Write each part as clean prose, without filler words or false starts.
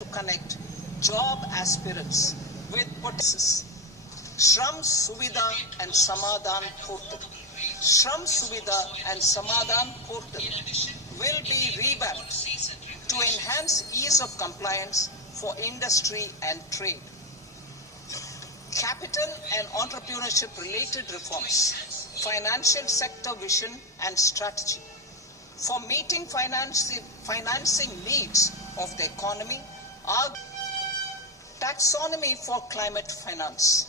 to connect job aspirants with potentials. Shram Suvidha and Samadhan Portal. Shram Suvidha and Samadhan Portal will be revamped to enhance ease of compliance for industry and trade. Capital and entrepreneurship related reforms, financial sector vision and strategy. For meeting financing needs of the economy, our taxonomy for climate finance.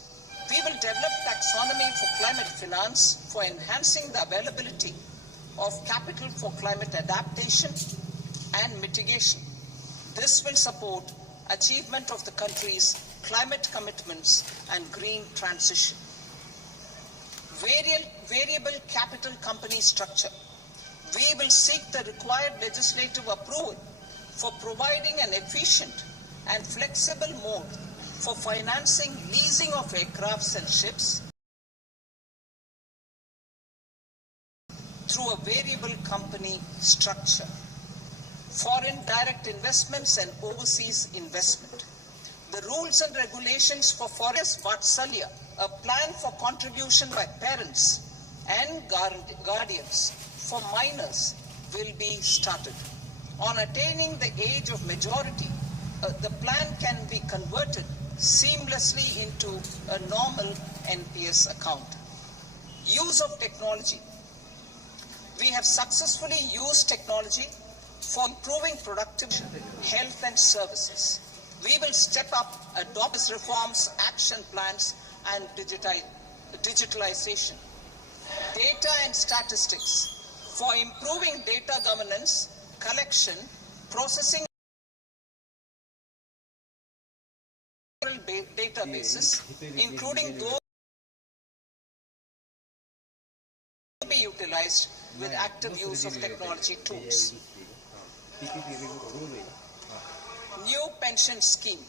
We will develop taxonomy for climate finance for enhancing the availability of capital for climate adaptation and mitigation. This will support achievement of the country's climate commitments and green transition. Variable capital company structure. We will seek the required legislative approval for providing an efficient and flexible mode for financing leasing of aircrafts and ships through a variable company structure. Foreign direct investments and overseas investment. The rules and regulations for Forest Vatsalya, a plan for contribution by parents and guardians for minors, will be started. On attaining the age of majority, the plan can be converted seamlessly into a normal NPS account. Use of technology. We have successfully used technology for improving productivity, health and services. We will step up, adopt reforms, action plans and digitalization. Data and statistics. For improving data governance, collection, processing databases, including those to be utilized with active use of technology tools. New pension scheme.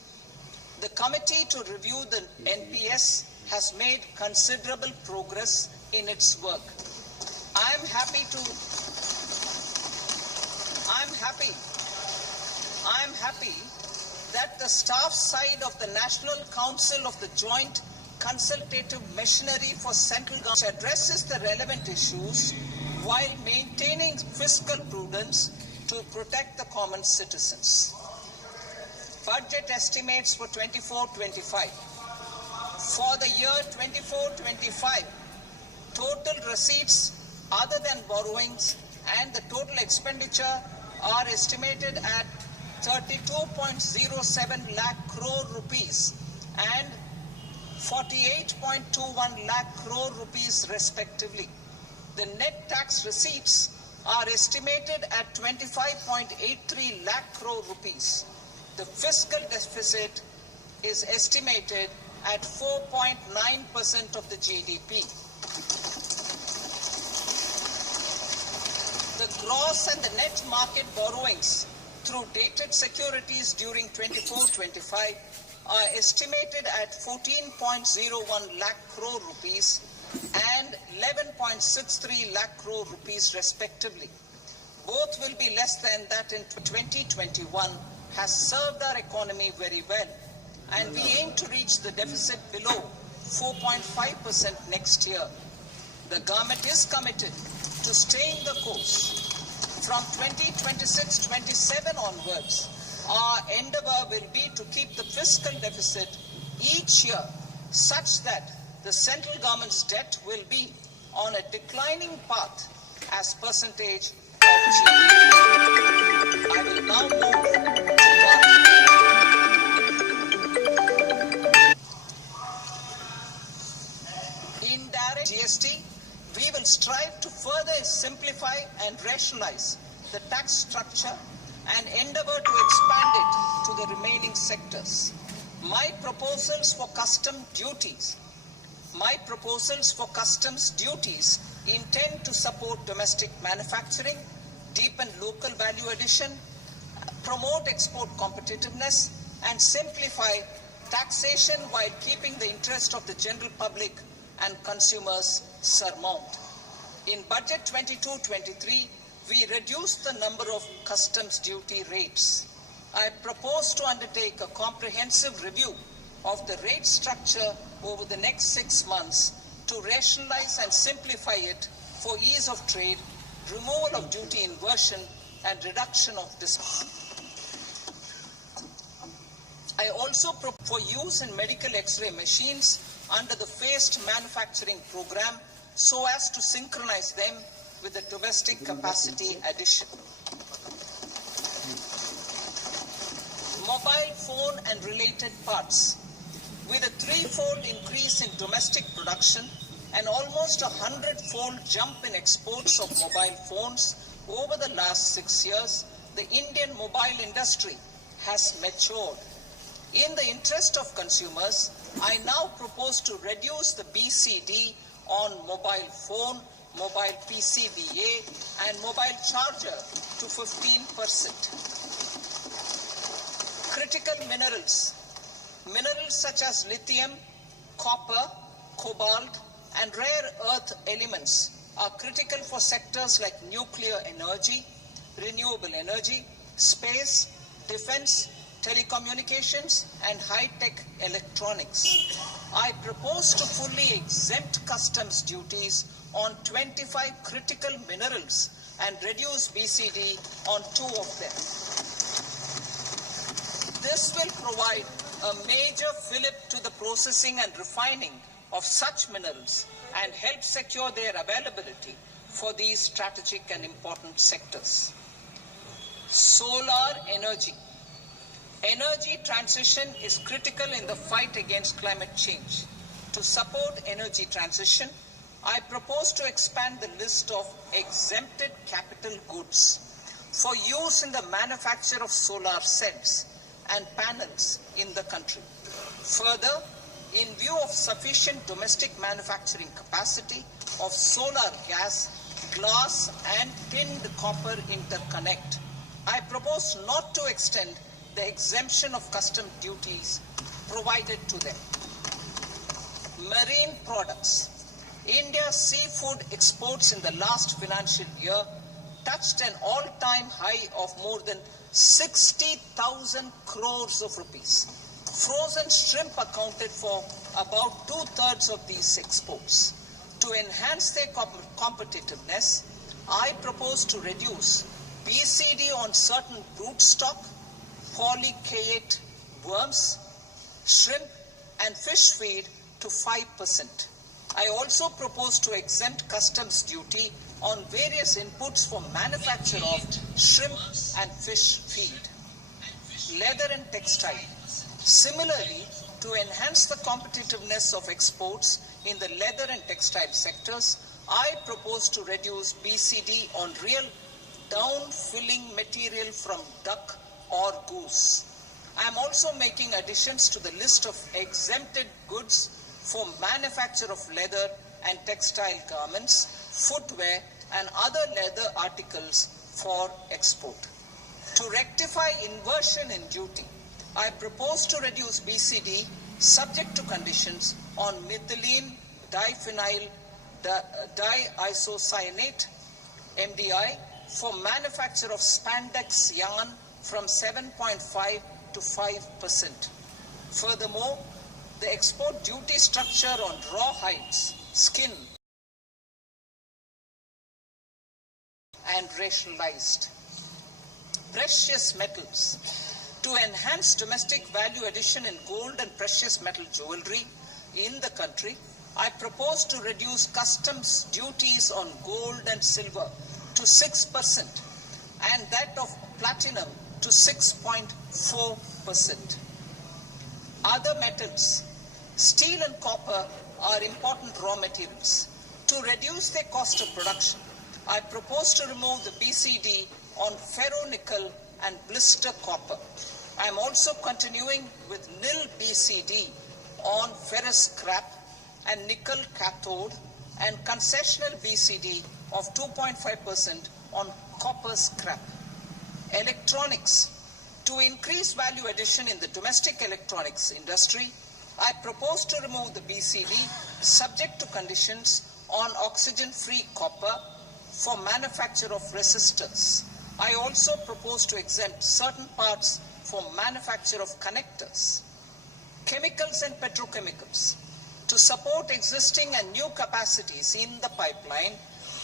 The committee to review the NPS has made considerable progress in its work. I'm happy that the staff side of the National Council of the Joint Consultative Machinery for Central Government addresses the relevant issues while maintaining fiscal prudence to protect the common citizens. Budget estimates for 24-25. For the year 24-25, total receipts other than borrowings and the total expenditure are estimated at 32.07 lakh crore rupees and 48.21 lakh crore rupees respectively. The net tax receipts are estimated at 25.83 lakh crore rupees. The fiscal deficit is estimated at 4.9% of the GDP. The gross and the net market borrowings through dated securities during 24-25 are estimated at 14.01 lakh crore rupees and 11.63 lakh crore rupees respectively. Both will be less than that in 2021 has served our economy very well, and we aim to reach the deficit below 4.5% next year. The government is committed to staying the course. From 2026-27 onwards, our endeavor will be to keep the fiscal deficit each year such that the central government's debt will be on a declining path as percentage of GDP. I will now move to indirect GST. We will strive to further simplify and rationalize the tax structure and endeavor to expand it to the remaining sectors. My proposals for customs duties intend to support domestic manufacturing, deepen local value addition, promote export competitiveness, and simplify taxation while keeping the interest of the general public and consumers surmount. In Budget 22-23, we reduced the number of customs duty rates. I propose to undertake a comprehensive review of the rate structure over the next 6 months to rationalize and simplify it for ease of trade, removal of duty inversion, and reduction of disputes. I also propose for use in medical X-ray machines under the phased manufacturing program so as to synchronize them with the domestic capacity addition. Mobile phone and related parts. With a 3-fold increase in domestic production and almost a 100-fold jump in exports of mobile phones over the last 6 years, the Indian mobile industry has matured. In the interest of consumers, I now propose to reduce the BCD on mobile phone, mobile PCBA, and mobile charger to 15%. Critical minerals. Minerals such as lithium, copper, cobalt, and rare earth elements are critical for sectors like nuclear energy, renewable energy, space, defense, telecommunications, and high-tech electronics. I propose to fully exempt customs duties on 25 critical minerals and reduce BCD on 2 of them. This will provide a major fillip to the processing and refining of such minerals and help secure their availability for these strategic and important sectors. Solar energy. Energy transition is critical in the fight against climate change. To support energy transition, I propose to expand the list of exempted capital goods for use in the manufacture of solar cells and panels in the country. Further, in view of sufficient domestic manufacturing capacity of solar gas, glass, and tinned copper interconnect, I propose not to extend the exemption of custom duties provided to them. Marine products. India's seafood exports in the last financial year touched an all-time high of more than 60,000 crores of rupees. Frozen shrimp accounted for about 2/3 of these exports. To enhance their competitiveness, I propose to reduce BCD on certain broodstock, polychaete worms, shrimp, and fish feed to 5%. I also propose to exempt customs duty on various inputs for manufacture of shrimp and fish feed. Leather and textile. Similarly, to enhance the competitiveness of exports in the leather and textile sectors, I propose to reduce BCD on real down-filling material from duck or goose. I am also making additions to the list of exempted goods for manufacture of leather and textile garments, footwear, and other leather articles for export. To rectify inversion in duty, I propose to reduce BCD subject to conditions on methylene diphenyl diisocyanate MDI for manufacture of spandex yarn from 7.5 to 5%. Furthermore, the export duty structure on raw hides, skin, and rationalized. Precious metals. To enhance domestic value addition in gold and precious metal jewelry in the country, I propose to reduce customs duties on gold and silver to 6% and that of platinum to 6.4%. Other metals. Steel and copper are important raw materials. To reduce their cost of production, I propose to remove the BCD on ferronickel and blister copper. I am also continuing with nil BCD on ferrous scrap and nickel cathode and concessional BCD of 2.5% on copper scrap. Electronics. To increase value addition in the domestic electronics industry, I propose to remove the BCD subject to conditions on oxygen-free copper for manufacture of resistors. I also propose to exempt certain parts for manufacture of connectors, chemicals and petrochemicals. To support existing and new capacities in the pipeline,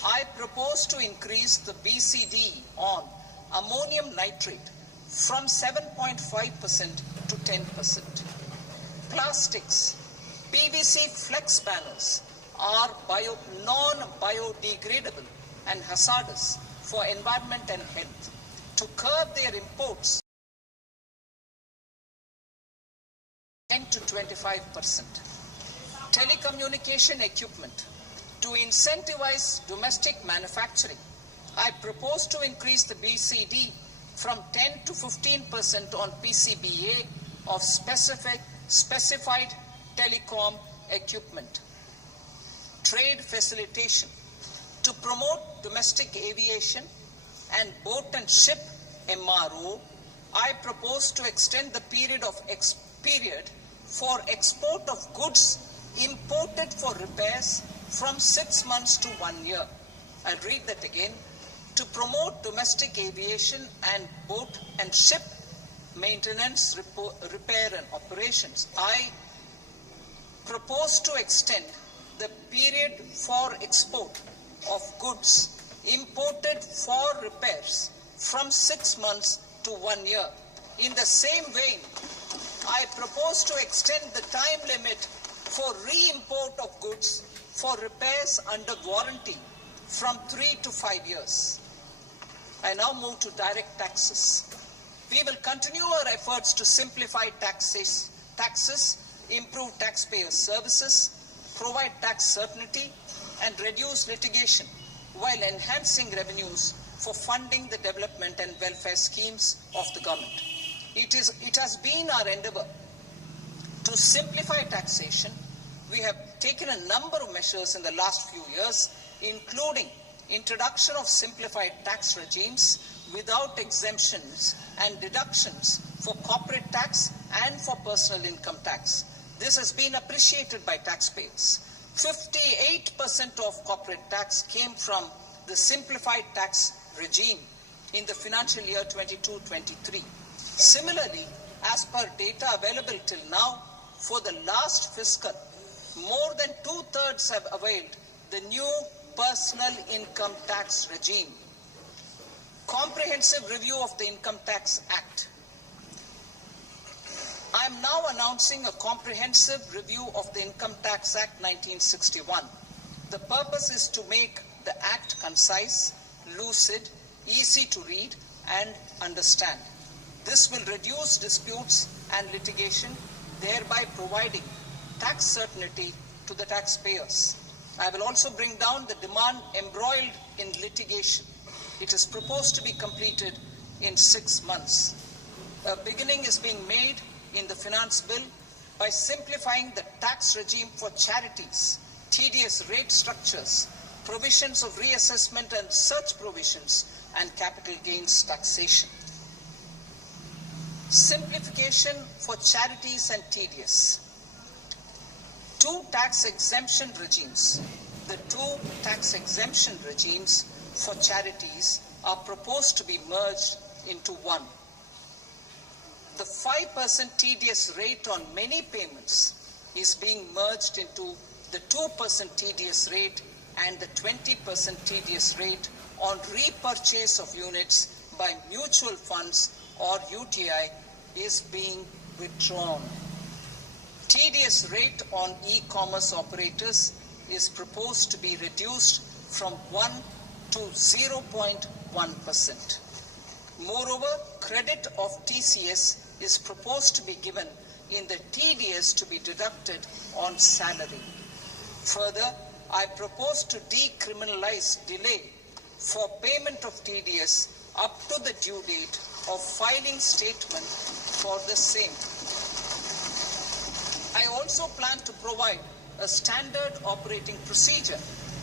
I propose to increase the BCD on ammonium nitrate from 7.5% to 10%. Plastics, PVC flex panels are non-biodegradable and hazardous for environment and health. To curb their imports 10 to 25%. Telecommunication equipment. To incentivize domestic manufacturing, I propose to increase the BCD from 10 to 15% on PCBA of specified telecom equipment. Trade facilitation. To promote domestic aviation and boat and ship MRO, I propose to extend the period for export of goods imported for repairs from 6 months to 1 year. I'll read that again. To promote domestic aviation and boat and ship maintenance, repair and operations, I propose to extend the period for export of goods imported for repairs from 6 months to 1 year. In the same vein, I propose to extend the time limit for re-import of goods for repairs under warranty from 3 to 5 years. I now move to direct taxes. We will continue our efforts to simplify taxes, improve taxpayer services, provide tax certainty, and reduce litigation while enhancing revenues for funding the development and welfare schemes of the government. It has been our endeavor to simplify taxation. We have taken a number of measures in the last few years, including introduction of simplified tax regimes without exemptions and deductions for corporate tax and for personal income tax. This has been appreciated by taxpayers. 58% of corporate tax came from the simplified tax regime in the financial year 22-23. Similarly, as per data available till now, for the last fiscal, more than 2/3 have availed the new personal income tax regime. Comprehensive review of the Income Tax Act. I am now announcing a comprehensive review of the Income Tax Act 1961. The purpose is to make the Act concise, lucid, easy to read and understand. This will reduce disputes and litigation, thereby providing tax certainty to the taxpayers. I will also bring down the demand embroiled in litigation. It is proposed to be completed in 6 months. A beginning is being made in the finance bill by simplifying the tax regime for charities, tedious rate structures, provisions of reassessment and such provisions, and capital gains taxation. Simplification for charities and tedious. Two tax exemption regimes. The two tax exemption regimes for charities are proposed to be merged into one. The 5% tedious rate on many payments is being merged into the 2% tedious rate, and the 20% tedious rate on repurchase of units by mutual funds or UTI is being withdrawn. Tedious rate on e-commerce operators is proposed to be reduced from 1 to 0.1%. Moreover, credit of TCS is proposed to be given in the TDS to be deducted on salary. Further, I propose to decriminalize delay for payment of TDS up to the due date of filing statement for the same. I also plan to provide a standard operating procedure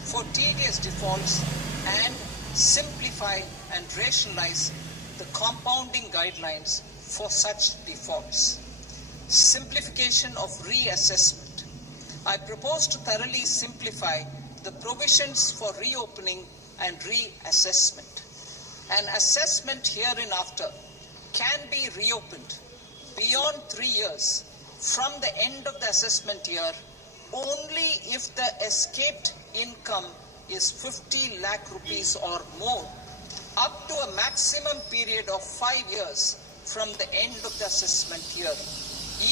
for TDS defaults and simplify and rationalize the compounding guidelines for such defaults. Simplification of reassessment. I propose to thoroughly simplify the provisions for reopening and reassessment. An assessment hereinafter can be reopened beyond 3 years from the end of the assessment year only if the escaped income is 50 lakh rupees or more, up to a maximum period of 5 years from the end of the assessment year.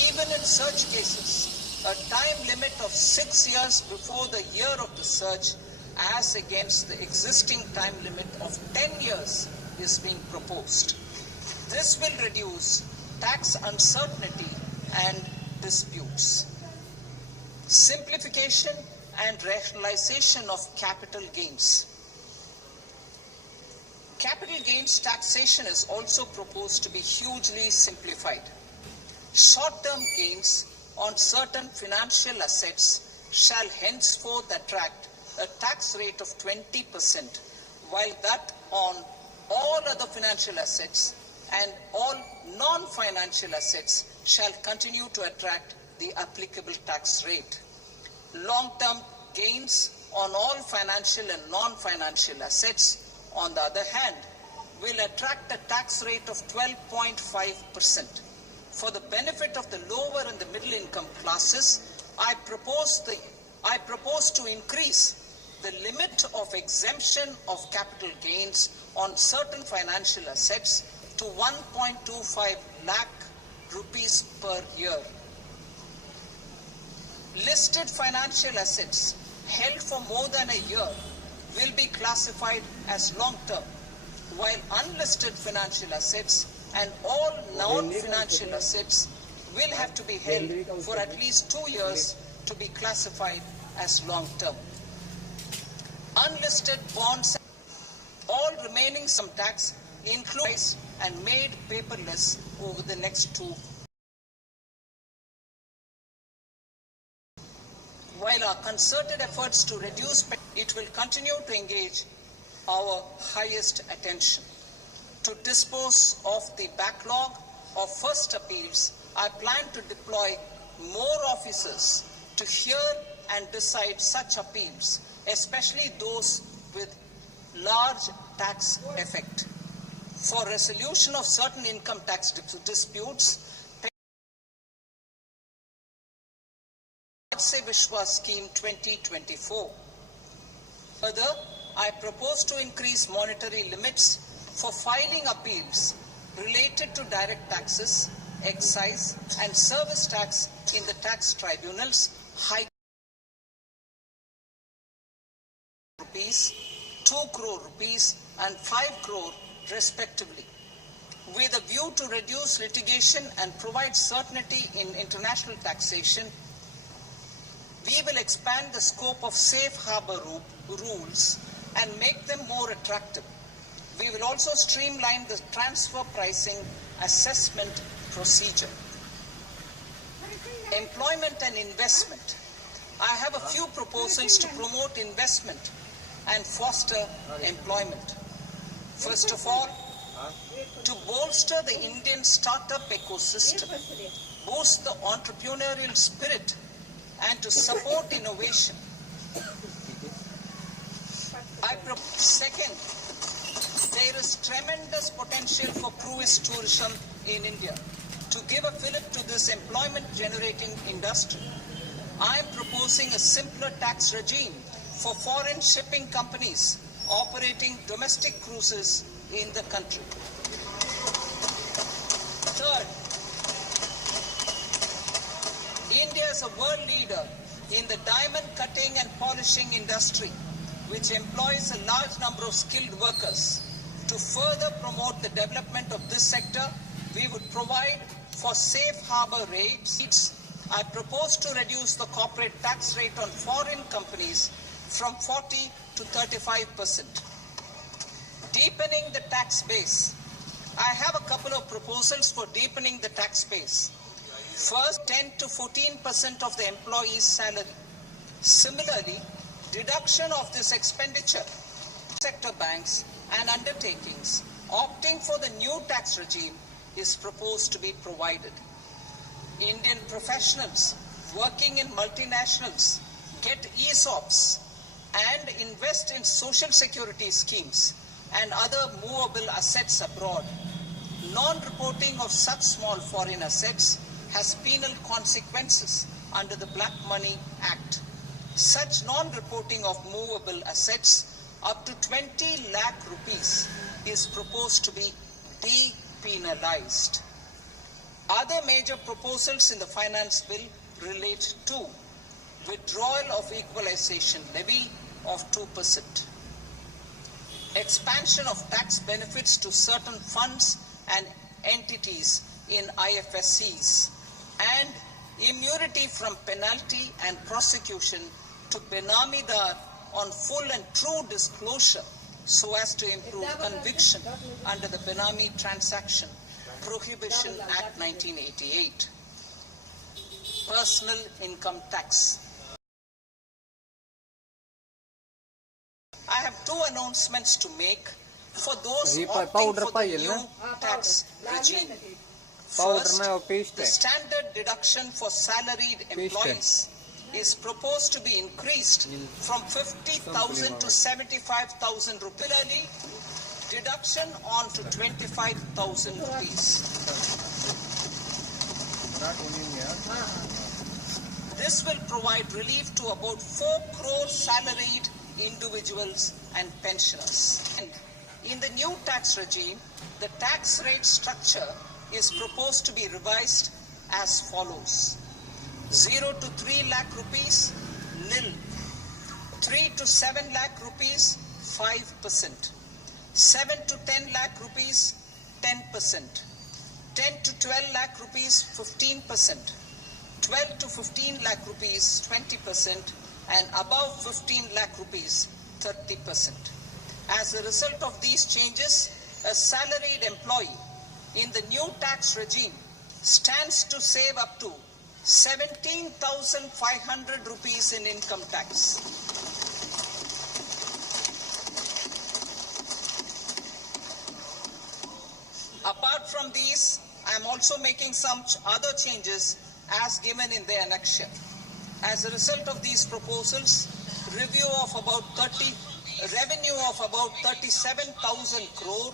Even in such cases, a time limit of 6 years before the year of the search, as against the existing time limit of 10 years, is being proposed. This will reduce tax uncertainty and disputes. Simplification and rationalization of capital gains. Capital gains taxation is also proposed to be hugely simplified. Short-term gains on certain financial assets shall henceforth attract a tax rate of 20%, while that on all other financial assets and all non-financial assets shall continue to attract the applicable tax rate. Long-term gains on all financial and non-financial assets, on the other hand, will attract a tax rate of 12.5%. For the benefit of the lower and the middle income classes, I propose to increase the limit of exemption of capital gains on certain financial assets to 1.25 lakh rupees per year. Listed financial assets held for more than a year will be classified as long-term, while unlisted financial assets and all non-financial assets will have to be held for at least 2 years to be classified as long-term. Unlisted bonds, all remaining sum tax, included and made paperless over the next 2 years. While our concerted efforts to reduce it will continue to engage our highest attention. To dispose of the backlog of first appeals, I plan to deploy more officers to hear and decide such appeals, especially those with large tax effect. For resolution of certain income tax disputes, Vishwas Scheme 2024. Further, I propose to increase monetary limits for filing appeals related to direct taxes, excise and service tax in the tax tribunals, high rupees, 2 crore rupees and 5 crore respectively. With a view to reduce litigation and provide certainty in international taxation, we will expand the scope of safe harbor rules and make them more attractive. We will also streamline the transfer pricing assessment procedure. Employment and investment. I have a few proposals to promote investment and foster employment. First of all, to bolster the Indian startup ecosystem, boost the entrepreneurial spirit, and to support innovation. Second, there is tremendous potential for cruise tourism in India. To give a fillip to this employment-generating industry, I am proposing a simpler tax regime for foreign shipping companies operating domestic cruises in the country. Third, India is a world leader in the diamond cutting and polishing industry, which employs a large number of skilled workers. To further promote the development of this sector, we would provide for safe harbor rates. I propose to reduce the corporate tax rate on foreign companies from 40 to 35%. Deepening the tax base. I have a couple of proposals for deepening the tax base. First, 10 to 14% of the employee's salary. Similarly, deduction of this expenditure, sector banks and undertakings opting for the new tax regime is proposed to be provided. Indian professionals working in multinationals get ESOPs and invest in social security schemes and other movable assets abroad. Non-reporting of such small foreign assets has penal consequences under the Black Money Act. Such non-reporting of movable assets up to 20 lakh rupees is proposed to be depenalized. Other major proposals in the finance bill relate to withdrawal of equalization levy of 2%, expansion of tax benefits to certain funds and entities in IFSCs, and immunity from penalty and prosecution to Benamidar on full and true disclosure so as to improve conviction under the Benami Transaction Prohibition Act 1988. Personal income tax. I have two announcements to make for those opting for the new tax regime. First, the standard deduction for salaried employees is proposed to be increased from 50,000 to 75,000 rupees. Similarly, deduction on to 25,000 rupees. This will provide relief to about 4 crore salaried individuals and pensioners. And in the new tax regime, the tax rate structure is proposed to be revised as follows: 0 to 3 lakh rupees, nil; 3 to 7 lakh rupees, 5%; 7 to 10 lakh rupees, 10%; 10 to 12 lakh rupees, 15%; 12 to 15 lakh rupees, 20%; and above 15 lakh rupees, 30%. As a result of these changes, a salaried employee in the new tax regime stands to save up to 17,500 rupees in income tax. Apart from these, I am also making some other changes as given in the annexure. As a result of these proposals, revenue of about 37,000 crore,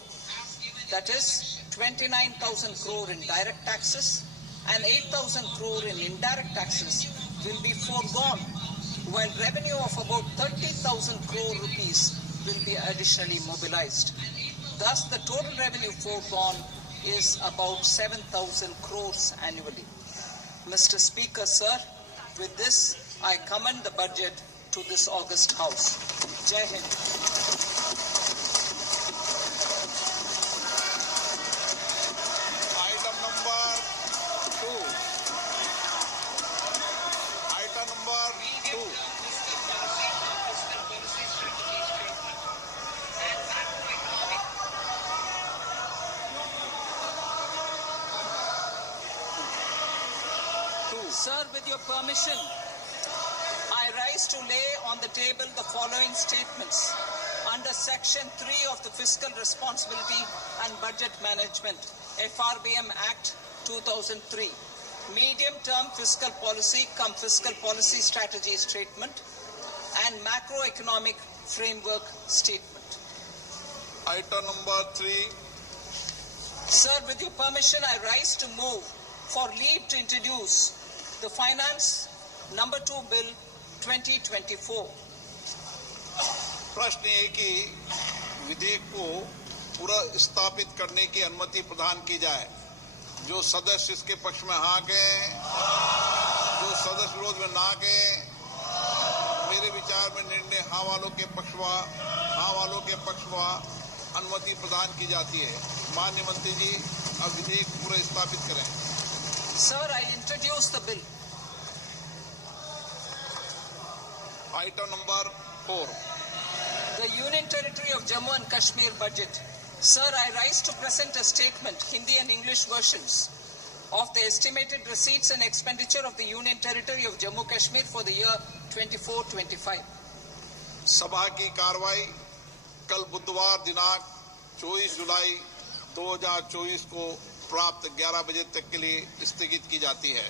that is 29,000 crore in direct taxes and 8,000 crore in indirect taxes will be foregone, while revenue of about 30,000 crore rupees will be additionally mobilized. Thus, the total revenue foregone is about 7,000 crores annually. Mr. Speaker, sir, with this, I commend the budget to this august House. Jai Hind. Item number 2. Item number 2. Sir, with your permission, I rise to lay on the table the following statements under Section 3 of the Fiscal Responsibility and Budget Management, FRBM Act 2003, Medium-Term Fiscal Policy cum Fiscal Policy Strategy Statement and Macroeconomic Framework Statement. Item number 3. Sir, with your permission, I rise to move for leave to introduce the Finance Number 2 Bill 2024. प्रश्न ये कि विधेयक को पुनर्स्थापित करने की अनुमति प्रदान की जाए। जो सदस्य इसके पक्ष में हाँ कहें, जो सदस्य विरोध में ना कहें। मेरे विचार में निर्णय हाँ वालों के पक्ष में अनुमति प्रदान की जाती है। माननीय मंत्री जी, अब विधेयक पुनर्स्थापित करें। Sir, I introduce the bill. Item number 4. The Union Territory of Jammu and Kashmir budget. Sir, I rise to present a statement, Hindi and English versions, of the estimated receipts and expenditure of the Union Territory of Jammu and Kashmir for the year 24-25. सभा की कार्रवाई कल बुधवार दिनांक 24 जुलाई 2024 को प्राप्त 11 बजे तक के लिए स्थगित की जाती है।